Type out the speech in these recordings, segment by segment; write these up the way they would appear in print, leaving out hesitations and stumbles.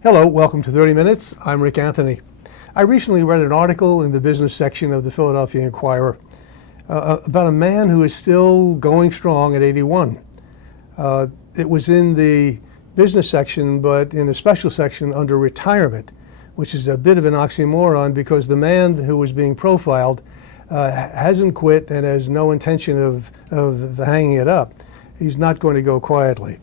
Hello, welcome to 30 Minutes. I'm Rick Anthony. I recently read an article in the business section of the Philadelphia Inquirer about a man who is still going strong at 81. It was in the business section, but in a special section under retirement, which is a bit of an oxymoron because the man who was being profiled hasn't quit and has no intention of hanging it up. He's not going to go quietly.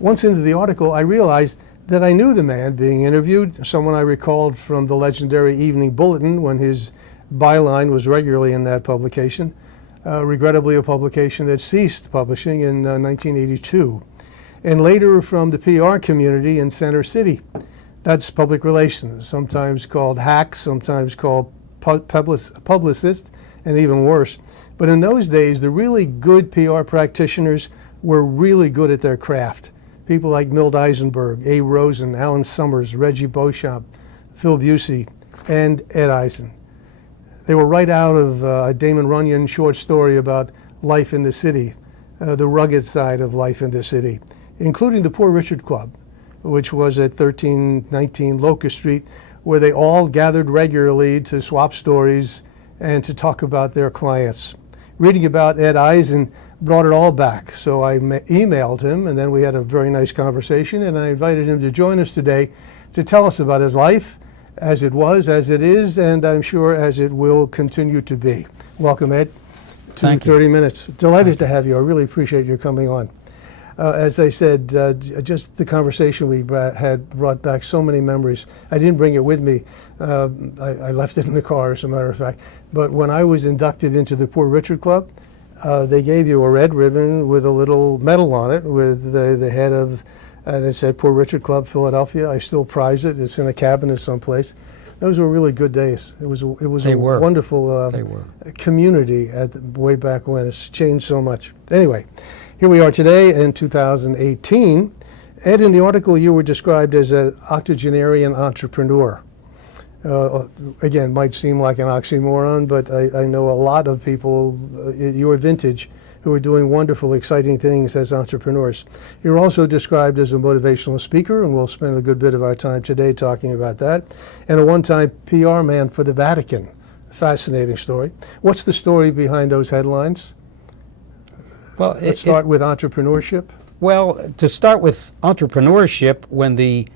Once into the article, I realized that I knew the man being interviewed, someone I recalled from the legendary Evening Bulletin when his byline was regularly in that publication, regrettably a publication that ceased publishing in 1982, and later from the PR community in Center City. That's public relations, sometimes called hacks, sometimes called publicist, and even worse. But in those days, the really good PR practitioners were really good at their craft. People like Milt Eisenberg, A. Rosen, Alan Summers, Reggie Beauchamp, Phil Busey, and Ed Eisen. They were right out of a Damon Runyon short story about life in the city, the rugged side of life in the city, including the Poor Richard Club, which was at 1319 Locust Street, where they all gathered regularly to swap stories and to talk about their clients. Reading about Ed Eisen brought it all back. So I emailed him, and then we had a very nice conversation, and I invited him to join us today to tell us about his life as it was, as it is, and I'm sure as it will continue to be. Welcome, Ed, to 30 Minutes. Delighted to have you. I really appreciate your coming on. As I said, just the conversation we had brought back so many memories. I didn't bring it with me. I left it in the car, as a matter of fact. But when I was inducted into the Poor Richard Club, they gave you a red ribbon with a little medal on it with the head of, and it said Poor Richard Club, Philadelphia. I still prize it. It's in a cabinet someplace. Those were really good days. It was a wonderful community way back when. It's changed so much. Anyway, here we are today in 2018. Ed, in the article you were described as an octogenarian entrepreneur. Again, might seem like an oxymoron, but I know a lot of people your vintage who are doing wonderful, exciting things as entrepreneurs. You're also described as a motivational speaker, and we'll spend a good bit of our time today talking about that, and a one-time PR man for the Vatican. Fascinating story. What's the story behind those headlines? Well, let's start with entrepreneurship. Well, to start with entrepreneurship, when the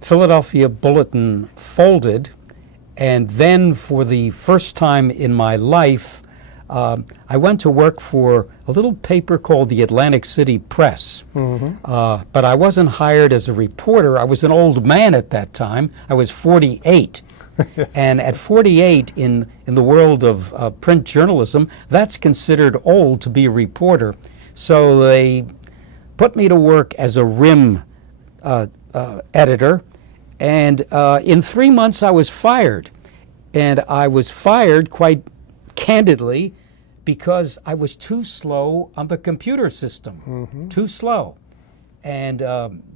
Philadelphia Bulletin folded, and then for the first time in my life, I went to work for a little paper called the Atlantic City Press. Mm-hmm. But I wasn't hired as a reporter. I was an old man at that time. I was 48. And at 48, in the world of print journalism, that's considered old to be a reporter. So they put me to work as a rim editor. And in 3 months, I was fired. And I was fired quite candidly because I was too slow on the computer system, too slow. And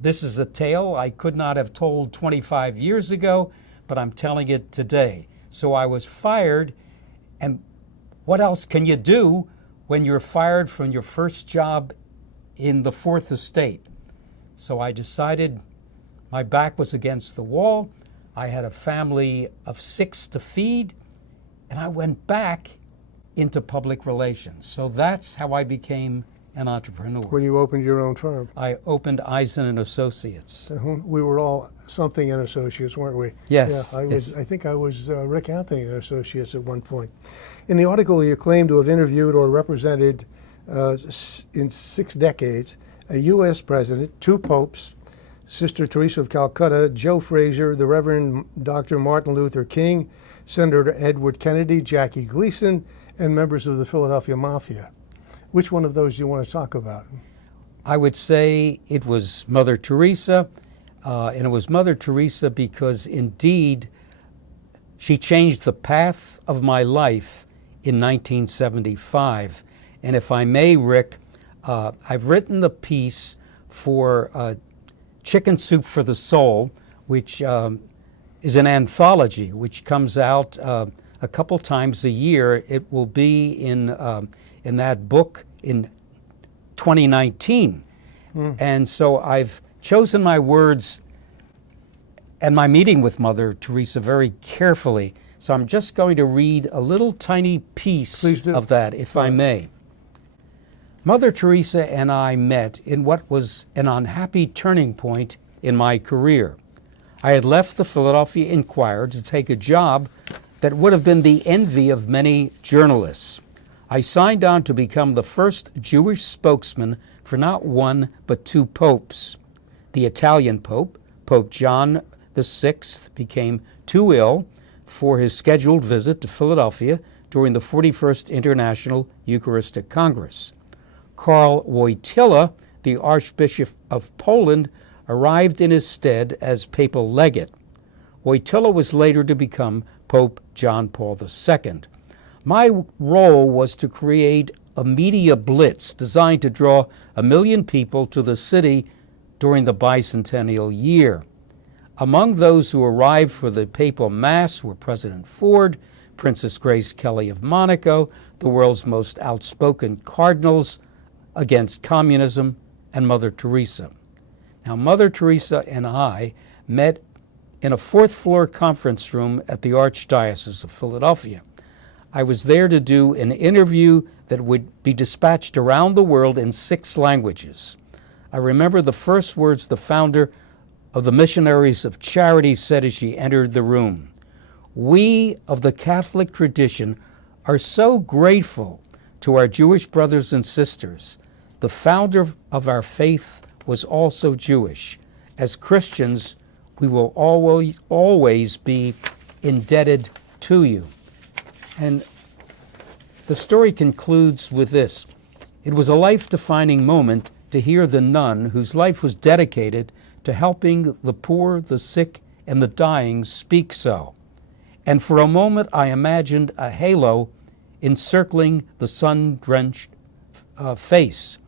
this is a tale I could not have told 25 years ago, but I'm telling it today. So I was fired, and what else can you do when you're fired from your first job in the Fourth Estate? So I decided my back was against the wall. I had a family of 6 to feed, and I went back into public relations. So that's how I became an entrepreneur. When you opened your own firm? I opened Eisen and Associates. We were all something and Associates, weren't we? Yes. Yeah, I think I was Rick Anthony and Associates at one point. In the article, you claim to have interviewed or represented in 6 decades a U.S. president, 2 popes, Sister Teresa of Calcutta, Joe Frazier, the Reverend Dr. Martin Luther King, Senator Edward Kennedy, Jackie Gleason, and members of the Philadelphia Mafia. Which one of those do you want to talk about? I would say it was Mother Teresa, and it was Mother Teresa because indeed she changed the path of my life in 1975. And if I may, Rick, I've written the piece for Chicken Soup for the Soul, which is an anthology which comes out a couple times a year. It will be in that book in 2019. And so I've chosen my words and my meeting with Mother Teresa very carefully. So I'm just going to read a little tiny piece Please do. of that, if I may. Mother Teresa and I met in what was an unhappy turning point in my career. I had left the Philadelphia Inquirer to take a job that would have been the envy of many journalists. I signed on to become the first Jewish spokesman for not one but two popes. The Italian Pope, Pope John VI, became too ill for his scheduled visit to Philadelphia during the 41st International Eucharistic Congress. Karl Wojtyla, the Archbishop of Poland, arrived in his stead as papal legate. Wojtyla was later to become Pope John Paul II. My role was to create a media blitz designed to draw 1 million people to the city during the bicentennial year. Among those who arrived for the papal mass were President Ford, Princess Grace Kelly of Monaco, the world's most outspoken cardinals against communism, and Mother Teresa. Now, Mother Teresa and I met in a fourth-floor conference room at the Archdiocese of Philadelphia. I was there to do an interview that would be dispatched around the world in 6 languages. I remember the first words the founder of the Missionaries of Charity said as she entered the room. We of the Catholic tradition are so grateful to our Jewish brothers and sisters. The founder of our faith was also Jewish. As Christians, we will always be indebted to you. And the story concludes with this. It was a life-defining moment to hear the nun whose life was dedicated to helping the poor, the sick, and the dying speak so. And for a moment I imagined a halo encircling the sun-drenched face.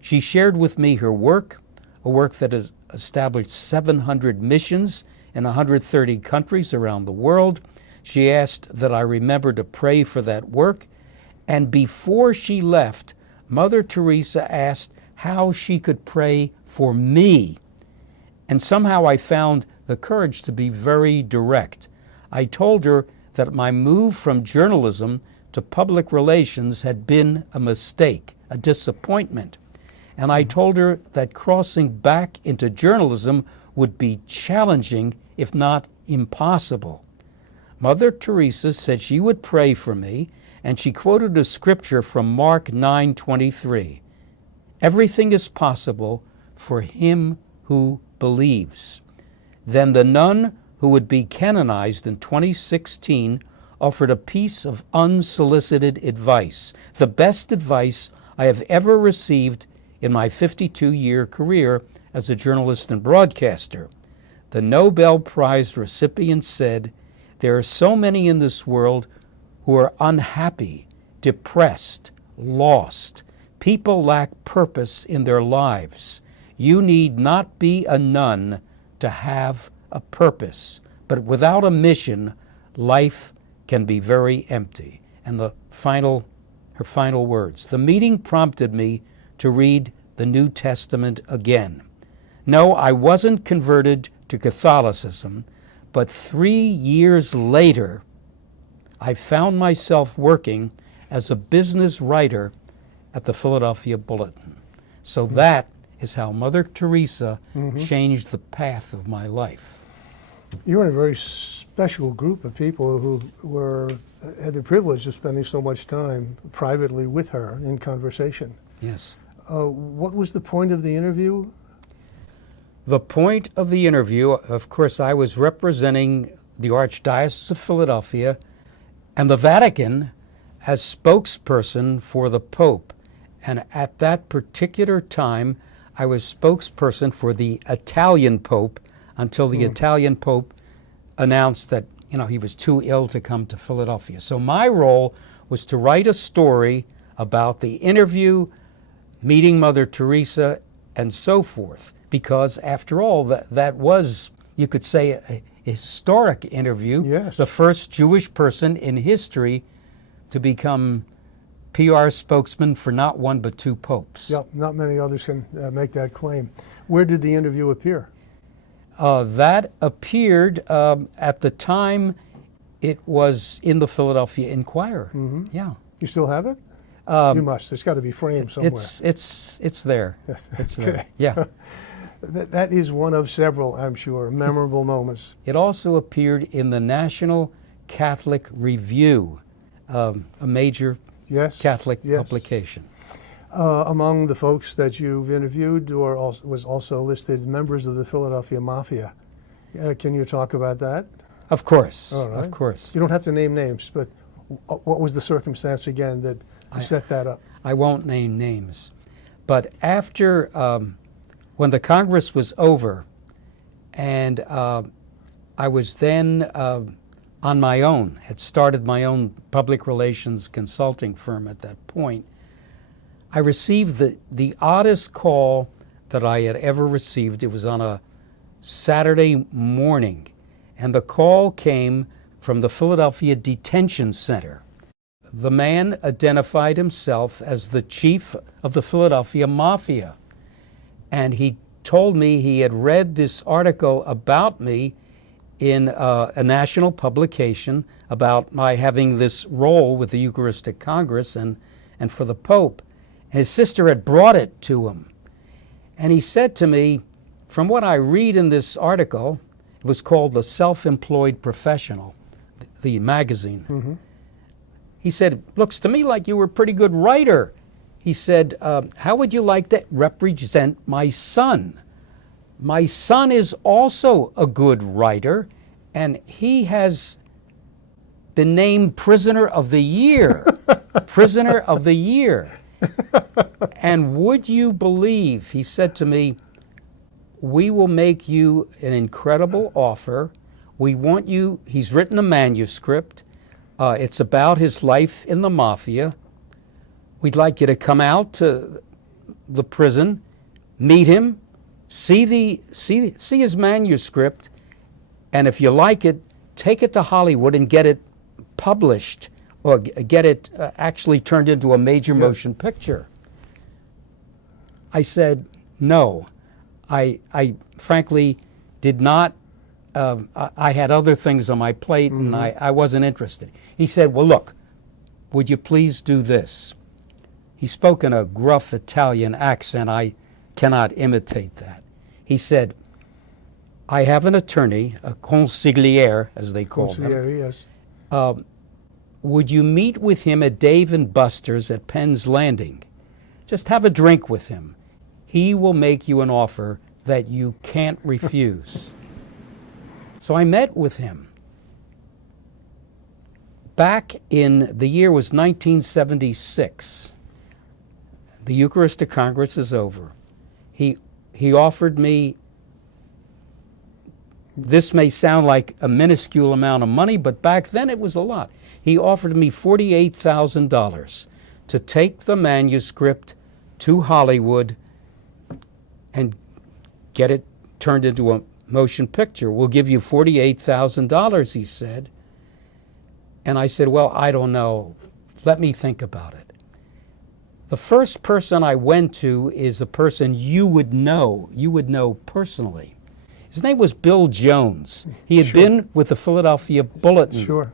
She shared with me her work, a work that has established 700 missions in 130 countries around the world. She asked that I remember to pray for that work. And before she left, Mother Teresa asked how she could pray for me. And somehow I found the courage to be very direct. I told her that my move from journalism to public relations had been a mistake, a disappointment. And I told her that crossing back into journalism would be challenging, if not impossible. Mother Teresa said she would pray for me, and she quoted a scripture from Mark 9:23. Everything is possible for him who believes. Then the nun who would be canonized in 2016 offered a piece of unsolicited advice, the best advice I have ever received in my 52-year career as a journalist and broadcaster. The Nobel Prize recipient said, "There are so many in this world who are unhappy, depressed, lost. People lack purpose in their lives. You need not be a nun to have a purpose, but without a mission, life can be very empty." And her final words. The meeting prompted me to read the New Testament again. No, I wasn't converted to Catholicism, but 3 years later, I found myself working as a business writer at the Philadelphia Bulletin. So that is how Mother Teresa changed the path of my life. You're in a very special group of people who had the privilege of spending so much time privately with her in conversation. Yes. What was the point of the interview? The point of the interview, of course, I was representing the Archdiocese of Philadelphia and the Vatican as spokesperson for the Pope. And at that particular time, I was spokesperson for the Italian Pope until the Italian Pope announced that, he was too ill to come to Philadelphia. So my role was to write a story about the interview, meeting Mother Teresa, and so forth. Because after all, that was, you could say, a historic interview. Yes. The first Jewish person in history to become PR spokesman for not one but two popes. Yep, not many others can make that claim. Where did the interview appear? That appeared at the time. It was in the Philadelphia Inquirer. Yeah. You still have it? You must. It's got to be framed somewhere. It's there. Yes. It's Okay. there. Yeah. That is one of several, I'm sure, memorable moments. It also appeared in the National Catholic Review, a major Yes. Catholic yes. publication. Among the folks that you've interviewed was also listed members of the Philadelphia Mafia. Can you talk about that? Of course. All right. Of course. You don't have to name names, but what was the circumstance again that set that up? I won't name names. But after, when the Congress was over, and I was then on my own, had started my own public relations consulting firm at that point, I received the oddest call that I had ever received. It was on a Saturday morning, and the call came from the Philadelphia Detention Center. The man identified himself as the chief of the Philadelphia Mafia, and he told me he had read this article about me in a national publication about my having this role with the Eucharistic Congress and for the Pope. His sister had brought it to him. And he said to me, from what I read in this article, it was called The Self-Employed Professional, the magazine. He said, looks to me like you were a pretty good writer. He said, how would you like to represent my son? My son is also a good writer, and he has been named Prisoner of the Year. Prisoner of the Year. And would you believe, he said to me, we will make you an incredible offer. We want you, he's written a manuscript. It's about his life in the Mafia. We'd like you to come out to the prison, meet him, see his manuscript, and if you like it, take it to Hollywood and get it published or get it actually turned into a major motion picture. I said, no. I frankly did not, I had other things on my plate and I wasn't interested. He said, well, look, would you please do this? He spoke in a gruff Italian accent. I cannot imitate that. He said, I have an attorney, a consigliere, as they call them. Consigliere, yes. Would you meet with him at Dave and Buster's at Penn's Landing? Just have a drink with him. He will make you an offer that you can't refuse. So I met with him. Back in, the year was 1976. The Eucharistic Congress is over. He offered me, this may sound like a minuscule amount of money, but back then it was a lot. He offered me $48,000 to take the manuscript to Hollywood and get it turned into a motion picture. We'll give you $48,000, he said. And I said, well, I don't know. Let me think about it. The first person I went to is a person you would know personally. His name was Bill Jones. He had been with the Philadelphia Bulletin. Sure.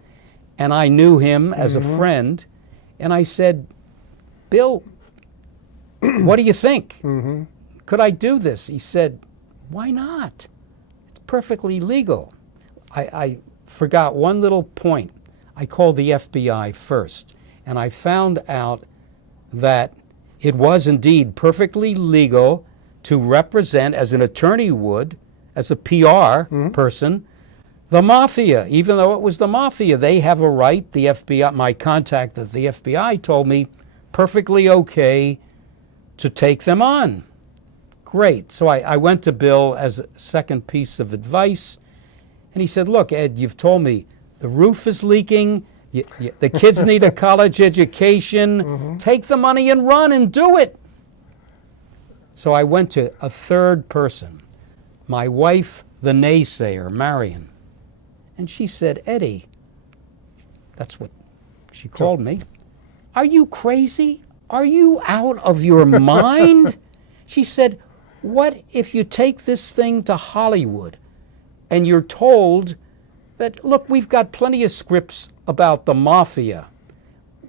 And I knew him as a friend. And I said, Bill, what do you think? Could I do this? He said, why not? It's perfectly legal. I forgot one little point. I called the FBI first, and I found out that it was indeed perfectly legal to represent, as an attorney would, as a PR person, the Mafia. Even though it was the Mafia, they have a right. The FBI, my contact at the FBI told me, perfectly okay to take them on. Great. So I went to Bill as a second piece of advice, and he said, look, Ed, you've told me the roof is leaking, the kids need a college education, take the money and run and do it. So I went to a third person, my wife, the naysayer, Marion. And she said, Eddie, that's what she called me, are you crazy? Are you out of your mind? She said, what if you take this thing to Hollywood? and you're told that, look, we've got plenty of scripts about the mafia.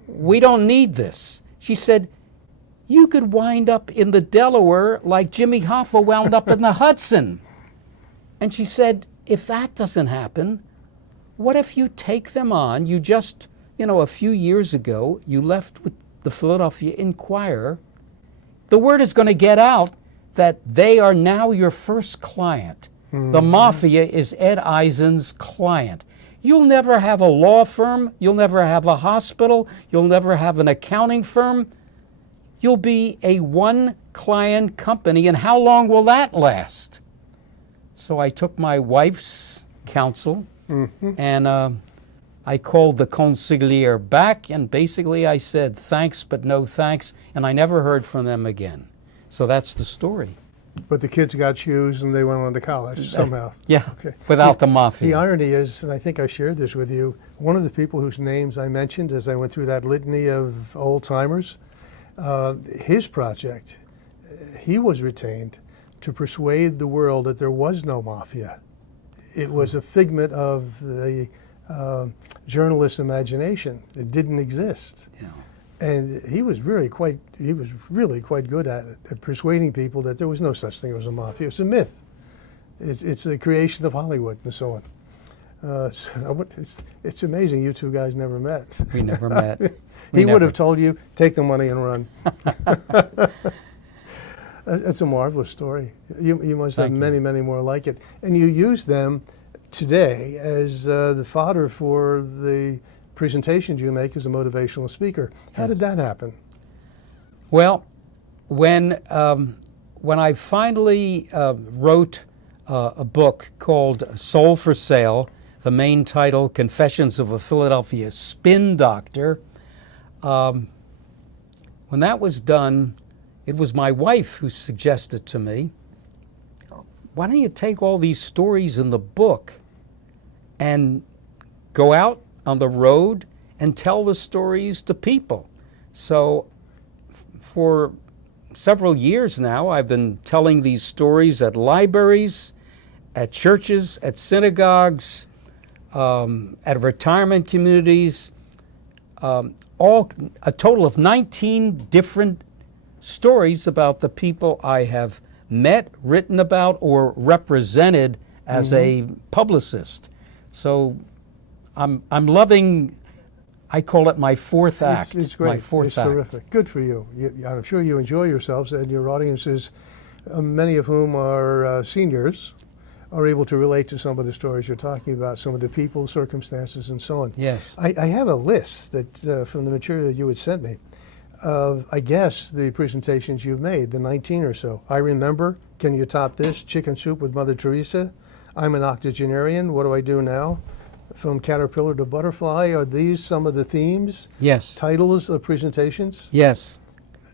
We don't need this. She said, you could wind up in the Delaware like Jimmy Hoffa wound up in the Hudson. And she said, if that doesn't happen, what if you take them on? You just, a few years ago, you left with the Philadelphia Inquirer. The word is going to get out that they are now your first client. The mafia is Ed Eisen's client. You'll never have a law firm. You'll never have a hospital. You'll never have an accounting firm. You'll be a one-client company, and how long will that last? So I took my wife's counsel, and I called the consigliere back, and basically I said, thanks, but no thanks, and I never heard from them again. So that's the story. But the kids got shoes and they went on to college somehow. Yeah, Okay. without the mafia. The irony is, and I think I shared this with you, one of the people whose names I mentioned as I went through that litany of old-timers, his project, he was retained to persuade the world that there was no mafia. It was a figment of the journalist's imagination. It didn't exist. Yeah. And he was really quite good at it, at persuading people that there was no such thing as a mafia. It's a myth. It's a creation of Hollywood and so on. It's amazing you two guys never met. We never met. He would have told you, take the money and run. That's a marvelous story. You must have many, many more like it. And you use them today as the fodder for the presentations you make as a motivational speaker. How did that happen? Well, when I finally wrote a book called Soul for Sale, the main title, Confessions of a Philadelphia Spin Doctor, when that was done, it was my wife who suggested to me, why don't you take all these stories in the book and go out on the road and tell the stories to people? So for several years now, I've been telling these stories at libraries, at churches, at synagogues, at retirement communities, all a total of 19 different stories about the people I have met, written about, or represented as a publicist. So I'm loving, I call it my fourth act. It's great. My fourth it's act. terrific. Good for you. I'm sure you enjoy yourselves, and your audiences, many of whom are seniors, are able to relate to some of the stories you're talking about, some of the people, circumstances, and so on. Yes. I have a list that from the material that you had sent me of, I guess, the presentations you've made, the 19 or so. I remember, Can You Top This? Chicken Soup with Mother Teresa. I'm an octogenarian. What do I do now? From Caterpillar to Butterfly. Are these some of the themes? Yes. Titles of presentations? Yes.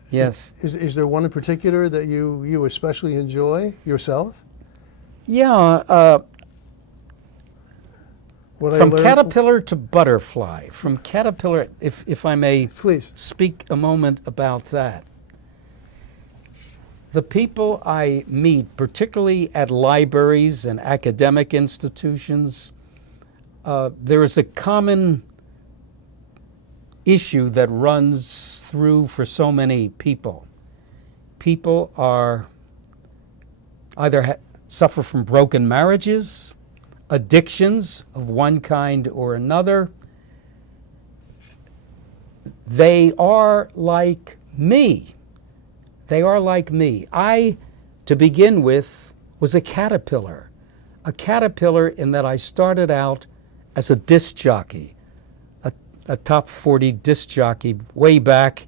Yes. Is there one in particular that you especially enjoy yourself? Yeah. What From Caterpillar to Butterfly. From Caterpillar, if I may Please. speak a moment about that. The people I meet, particularly at libraries and academic institutions, there is a common issue that runs through for so many people. People are either suffer from broken marriages, addictions of one kind or another. They are like me. They are like me. I, to begin with, was a caterpillar in that I started out as a disc jockey, a top 40 disc jockey way back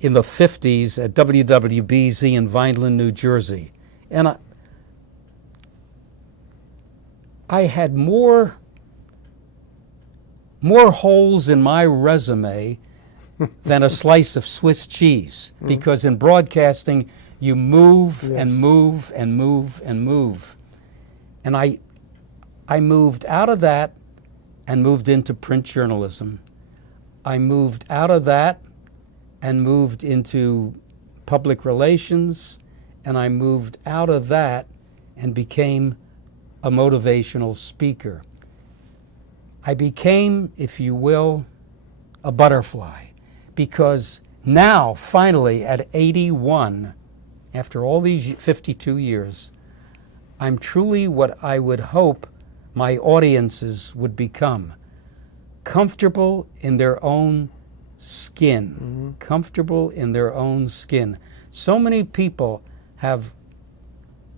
in the 50s at WWBZ in Vineland, New Jersey. And I had more holes in my resume than a slice of Swiss cheese, because in broadcasting you move and move and move and move. And I moved out of that and moved into print journalism. I moved out of that and moved into public relations, and I moved out of that and became a motivational speaker. I became, if you will, a butterfly, because now, finally, at 81, after all these 52 years, I'm truly what I would hope my audiences would become: comfortable in their own skin. Comfortable in their own skin. So many people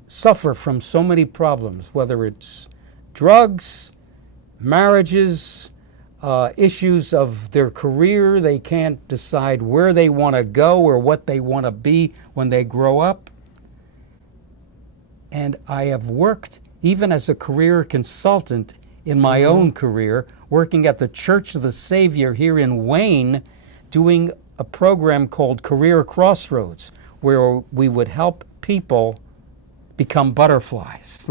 suffer from so many problems, whether it's drugs, marriages, issues of their career. They can't decide where they want to go or what they want to be when they grow up. And I have worked, even as a career consultant in my own career, working at the Church of the Savior here in Wayne, doing a program called Career Crossroads, where we would help people become butterflies.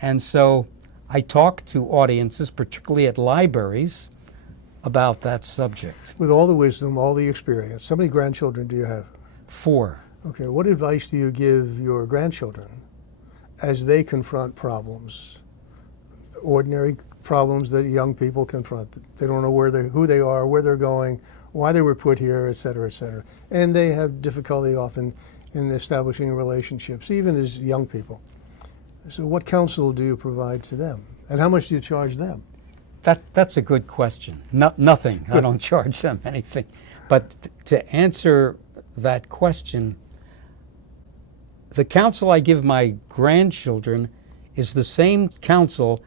And so I talk to audiences, particularly at libraries, about that subject. With all the wisdom, all the experience, how many grandchildren do you have? 4. Okay, what advice do you give your grandchildren as they confront problems, ordinary problems that young people confront? They don't know who they are, where they're going, why they were put here, et cetera, et cetera. And they have difficulty often in establishing relationships, even as young people. So what counsel do you provide to them? And how much do you charge them? That's a good question. Nothing. I don't charge them anything. But to answer that question, the counsel I give my grandchildren is the same counsel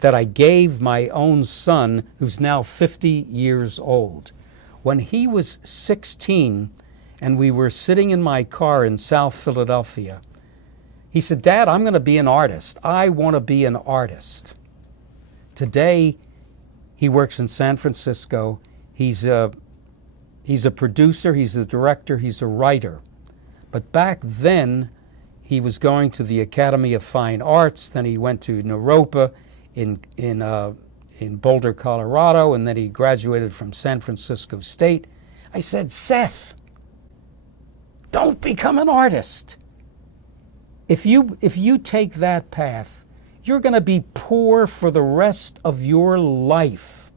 that I gave my own son, who's now 50 years old. When he was 16 and we were sitting in my car in South Philadelphia, he said, "Dad, I'm going to be an artist. I want to be an artist." Today, he works in San Francisco. He's a producer, he's a director, he's a writer. But back then, he was going to the Academy of Fine Arts, then he went to Naropa in Boulder, Colorado, and then he graduated from San Francisco State. I said, "Seth, don't become an artist. If you take that path, you're going to be poor for the rest of your life.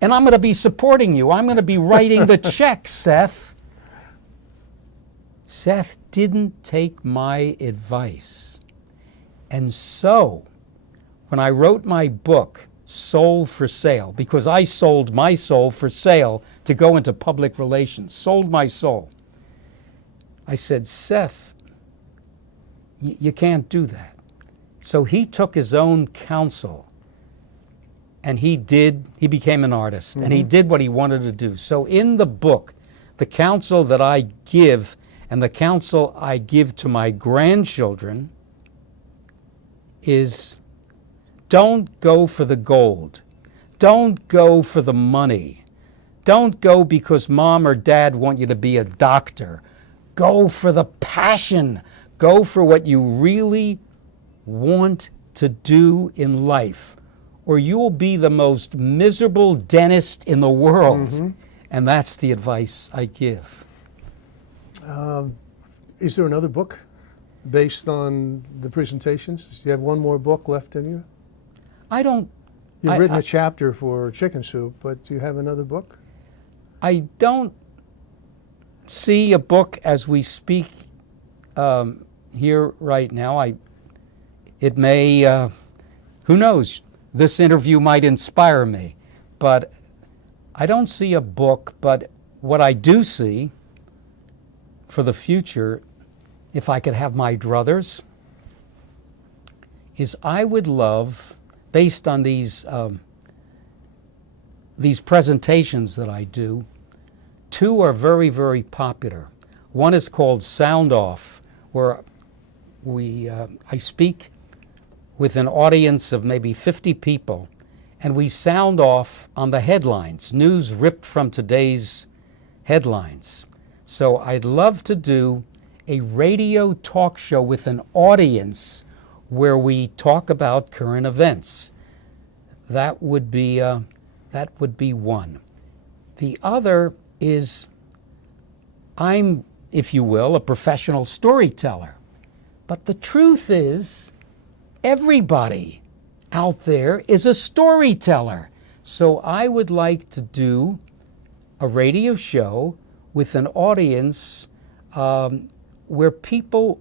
And I'm going to be supporting you. I'm going to be writing the checks, Seth." Seth didn't take my advice. And so, when I wrote my book, Soul for Sale, because I sold my soul for sale to go into public relations, sold my soul, I said, "Seth, you can't do that." So he took his own counsel, and he became an artist, and he did what he wanted to do. So in the book, the counsel that I give and the counsel I give to my grandchildren is, don't go for the gold. Don't go for the money. Don't go because mom or dad want you to be a doctor. Go for the passion. Go for what you really want to do in life, or you'll be the most miserable dentist in the world. And that's the advice I give. Is there another book based on the presentations? You have one more book left in you? I don't. You've written a chapter for Chicken Soup, but do you have another book? I don't see a book as we speak here right now. It may, who knows, this interview might inspire me, but I don't see a book. But what I do see for the future, if I could have my druthers, is I would love, based on these presentations that I do, 2 are very, very popular. One is called Sound Off, where I speak with an audience of maybe 50 people, and we sound off on the headlines, news ripped from today's headlines. So I'd love to do a radio talk show with an audience where we talk about current events. That would be one. The other is, I'm, if you will, a professional storyteller. But the truth is, everybody out there is a storyteller. So I would like to do a radio show with an audience where people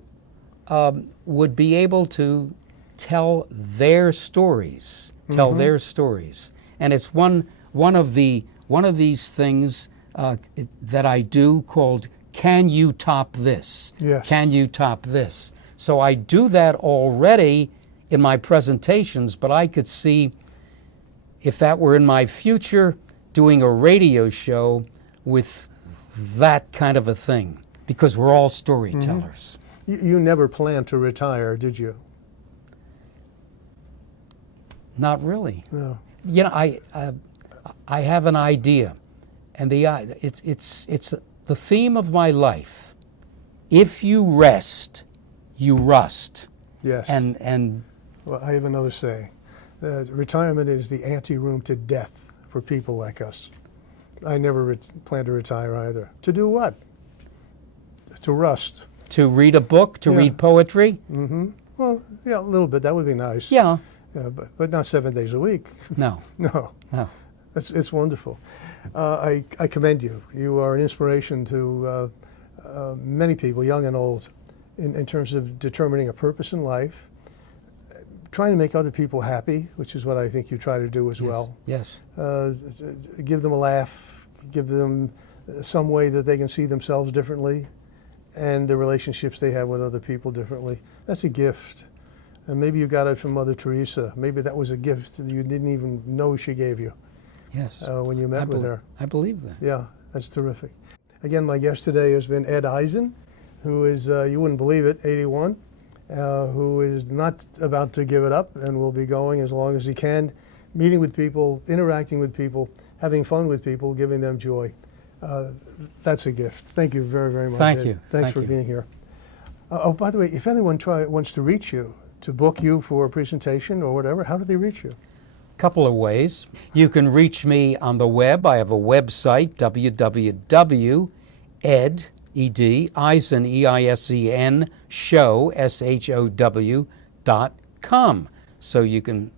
would be able to tell their stories, and it's one of these things that I do called "Can You Top This?" Yes. Can you top this? So I do that already in my presentations, but I could see, if that were in my future, doing a radio show with that kind of a thing, because we're all storytellers. You never planned to retire, did you? Not really. No. You know, I have an idea, and it's the theme of my life. If you rest, you rust. Yes. And Well, I have another saying. Retirement is the anteroom to death for people like us. I never plan to retire either. To do what? To rust. to read a book, to read poetry. Well, yeah, a little bit. That would be nice. Yeah. But not 7 days a week. No. No. No. It's wonderful. I commend you. You are an inspiration to many people, young and old, in terms of determining a purpose in life, trying to make other people happy, which is what I think you try to do as well. Yes. Give them a laugh, give them some way that they can see themselves differently and the relationships they have with other people differently. That's a gift. And maybe you got it from Mother Teresa. Maybe that was a gift that you didn't even know she gave you. Yes. When you met with her. I believe that. Yeah, that's terrific. Again, my guest today has been Ed Eisen, who is, you wouldn't believe it, 81, who is not about to give it up and will be going as long as he can, meeting with people, interacting with people, having fun with people, giving them joy. That's a gift. Thank you very, very much, Thank Ed. you. Thanks Thank for you. being here. Oh, by the way, if anyone wants to reach you, to book you for a presentation or whatever, how do they reach you? Couple of ways. You can reach me on the web. I have a website, www.ed, E-D, Eisen, E-I-S-E-N, show, SHOW.com. So you can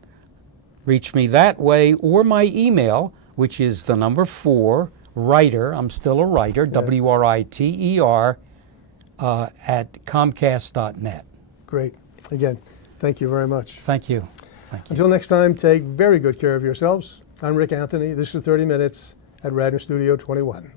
reach me that way, or my email, which is the number 4, writer, I'm still a writer, W-R-I-T-E-R, at Comcast.net. Great. Again, thank you very much. Thank you. Thank you. Until next time, take very good care of yourselves. I'm Rick Anthony. This is 30 Minutes at Radnor Studio 21.